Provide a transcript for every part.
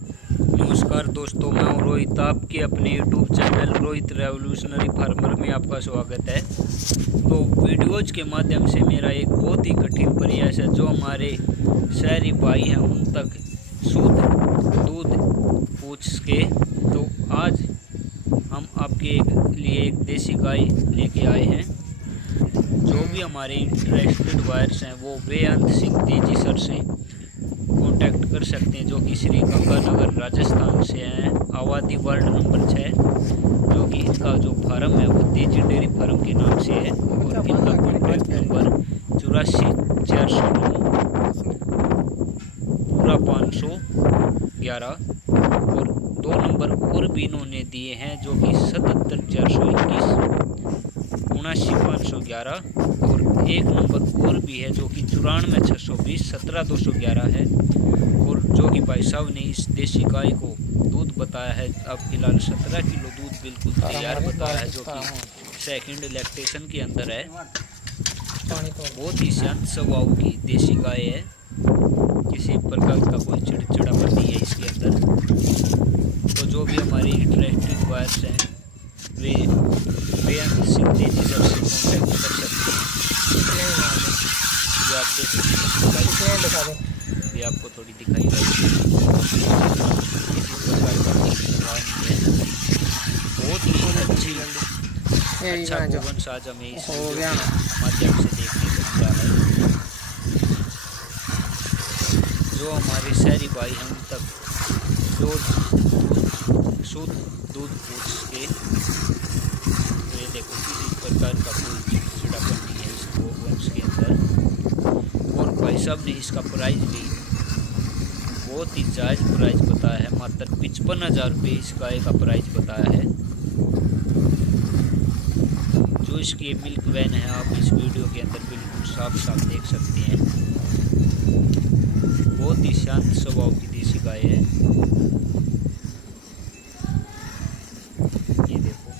नमस्कार दोस्तों, मैं हूं रोहित। आपके अपने YouTube channel Rohit revolutionary farmer में आपका स्वागत है। तो वीडियोज के माध्यम से मेरा एक बहुत ही कठिन प्रयास है जो हमारे शहरी भाई हैं उन तक शुद्ध दूध पूछ के। तो आज हम आपके लिए एक देसी गाय लेके आए हैं। जो भी हमारे इंटरेस्टेड वायर्स हैं वो बेअंत सिंह तेजी सर से कांटेक्ट कर सकते हैं, जो कि श्री गंगानगर राजस्थान से हैं। आबादी वार्ड नंबर 6, जो कि इनका जो फार्म है वो तेजी डेयरी फार्म के नाम से है। और इनका कॉन्टैक्ट नंबर 84 409 पूरा 511 और 2 नंबर और भी इन्होंने दिए हैं, जो कि 77 421 79 511 और 1 नंबर और भी है जो कि 94 620 17 211 है। और जो कि भाई साहब ने इस देसी गाय को दूध बताया है, अब फिलहाल 17 किलो दूध बिल्कुल तैयार बताया है, जो कि सेकंड लैक्टेशन के अंदर है। बहुत ही शांत स्वभाव की देसी गाय है, किसी प्रकार का कोई चिड़चिड़ापन नहीं है इसके अंदर। तो जो भी हमारे इंटरेस्टेड वायर्स हैं वे बेअंत सिंह तेजी सर से कॉन्टैक्ट कर सकते हैं। जो आप देख सकते हैं, ये आपको थोड़ी दिखाई देगी। किसी प्रकार का नहीं है, बहुत ही अच्छा भवन साज हमें इस माध्यम से देखने को मिला है। जो हमारे शहरी भाई हैं उन तक जो शुद्ध दूध पूछ के। ये देखो, किसी प्रकार का कोई चिड़चिड़ापन नहीं है इसको वंश के अंदर। और भाई साहब ने इसका प्राइस भी बहुत ही जायज़ प्राइस बताया है, मात्र 55,000 रुपये इस गाय का प्राइस बताया है। जो इसकी मिल्क वैन है आप इस वीडियो के अंदर बिल्कुल साफ साफ देख सकते हैं। बहुत ही शांत स्वभाव की देसी गाय है। ये देखो,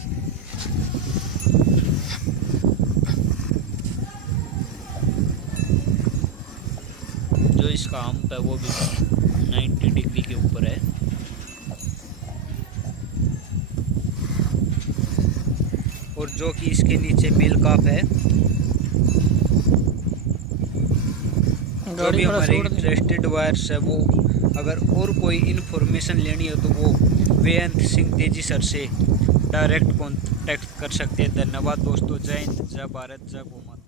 जो इसका हम्प है वो भी 90 डिग्री के ऊपर है। और जो कि इसके नीचे मेल काफ है। जो भी हमारे इंटरेस्टेड वायर्स है वो अगर और कोई इन्फॉर्मेशन लेनी हो तो वो बेअंत सिंह तेजी सर से डायरेक्ट कॉन्टैक्ट कर सकते हैं। धन्यवाद दोस्तों। जय हिंद, जय भारत, जय गौ माता।